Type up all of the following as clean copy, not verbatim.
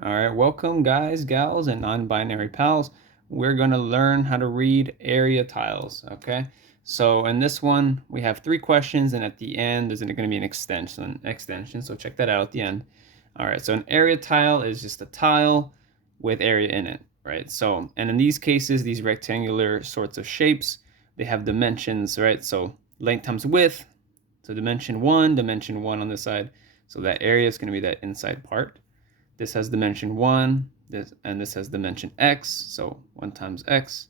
All right, welcome guys, gals, and non-binary pals. We're going to learn how to read area tiles, okay? So in this one, we have 3 questions, and at the end, there's going to be an extension, so check that out at the end. All right, so an area tile is just a tile with area in it, right? So, and in these cases, these rectangular sorts of shapes, they have dimensions, right? So length times width, so dimension 1 on this side. So that area is going to be that inside part. This has dimension 1, and this has dimension x, so 1 times x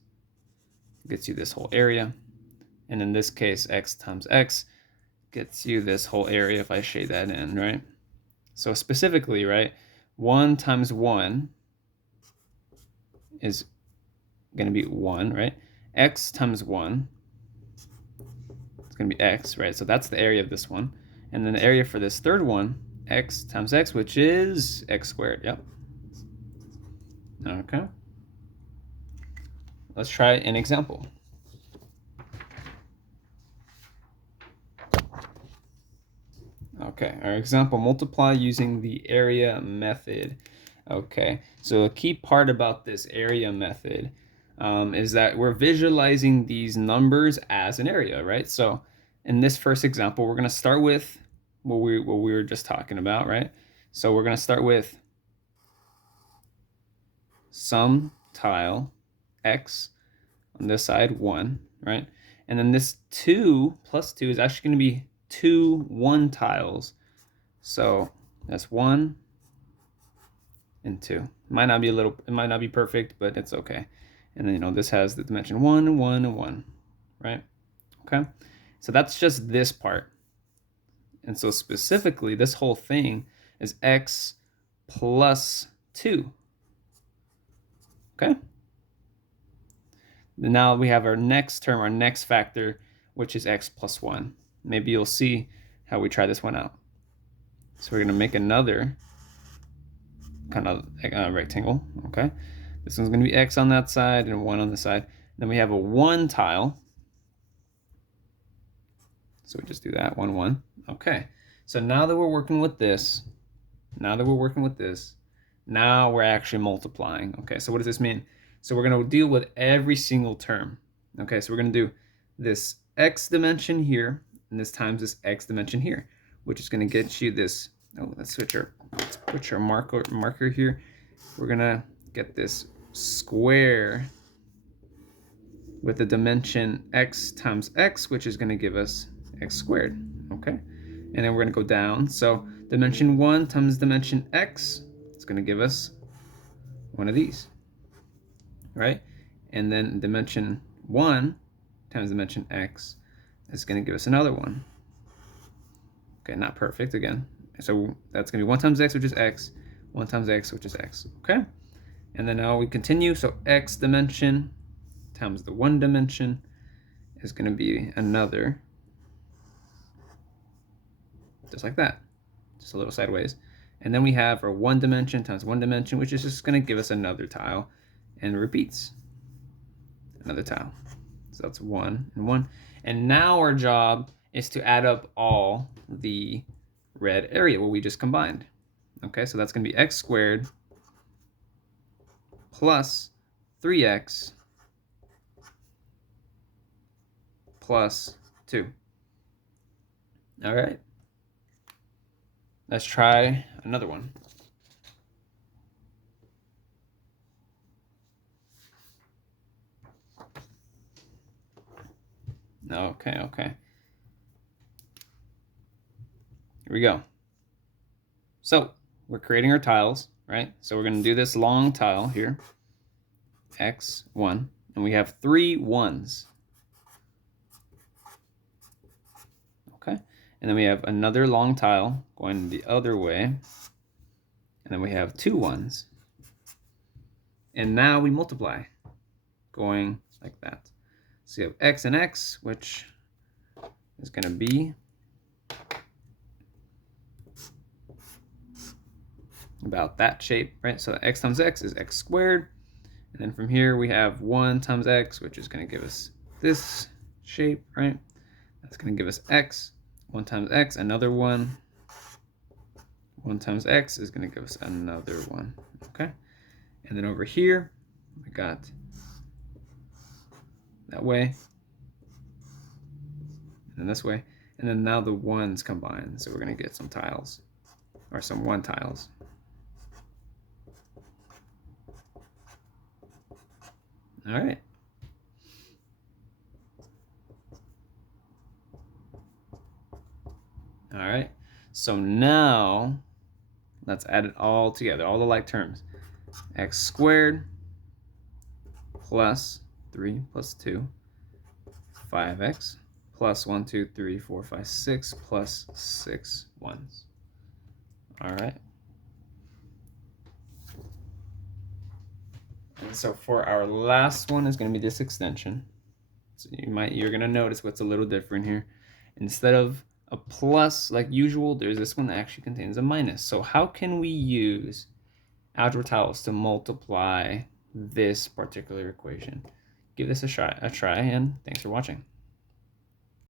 gets you this whole area. And in this case, x times x gets you this whole area if I shade that in, right? So specifically, right, 1 times 1 is going to be 1, right? X times 1 is going to be x, right? So that's the area of this one. And then the area for this third one, x times x, which is x squared, yep. Okay. Let's try an example. Okay, our example, multiply using the area method. Okay, so a key part about this area method is that we're visualizing these numbers as an area, right? So in this first example, we're going to start with what we were just talking about, right? So we're going to start with some tile x on this side 1, right? And then this 2 plus 2 is actually going to be 2 1 tiles. So that's 1 and 2. It might not be perfect, but it's okay. And then this has the dimension 1 and 1 and 1, right? Okay. So that's just this part. And so specifically, this whole thing is x plus 2. Okay. Now we have our next term, our next factor, which is x plus 1. Maybe you'll see how we try this one out. So we're going to make another kind of rectangle, okay? This one's going to be x on that side and 1 on the side. Then we have a 1 tile. So we just do that, 1, 1. Okay, so now that we're working with this, now we're actually multiplying. Okay, so what does this mean? So we're going to deal with every single term. Okay, so we're going to do this x dimension here, and this times this x dimension here, which is going to get you this. Oh, let's put our marker here. We're going to get this square with the dimension x times x, which is going to give us x squared. Okay, and then we're going to go down. So dimension 1 times dimension x, it's going to give us one of these, right? And then dimension 1 times dimension x is going to give us another one. Okay, not perfect again. So that's going to be 1 times x, which is x, 1 times x, which is x. Okay, and then now we continue. So x dimension times the 1 dimension is going to be another, just like that, just a little sideways. And then we have our 1 dimension times 1 dimension, which is just going to give us another tile, and it repeats another tile. So that's 1 and 1. And now our job is to add up all the red area, what we just combined. Okay, so that's going to be x squared plus 3x plus 2. All right. Let's try another one. Okay. Here we go. So we're creating our tiles, right? So we're going to do this long tile here, x1, and we have 3 1s. Okay, and then we have another long tile going the other way, and then we have 2 1s. And now we multiply, going like that. So you have x and x, which is going to be about that shape, right? So x times x is x squared. And then from here we have 1 times x, which is going to give us this shape, right? That's going to give us x. 1 times x, another 1, 1 times x is going to give us another 1. Okay? And then over here, we got that way, and then this way. And then now the 1's combined, so we're going to get some tiles, or some 1 tiles. All right. All right. So now let's add it all together, all the like terms. X squared plus 3 plus 2, 5x plus 1, 2, 3, 4, 5, 6 plus 6 ones. All right. And so for our last one is going to be this extension. So you're going to notice what's a little different here. Instead of a plus like usual, there's this one that actually contains a minus. So how can we use algebra tiles to multiply this particular equation? Give this a try, and thanks for watching.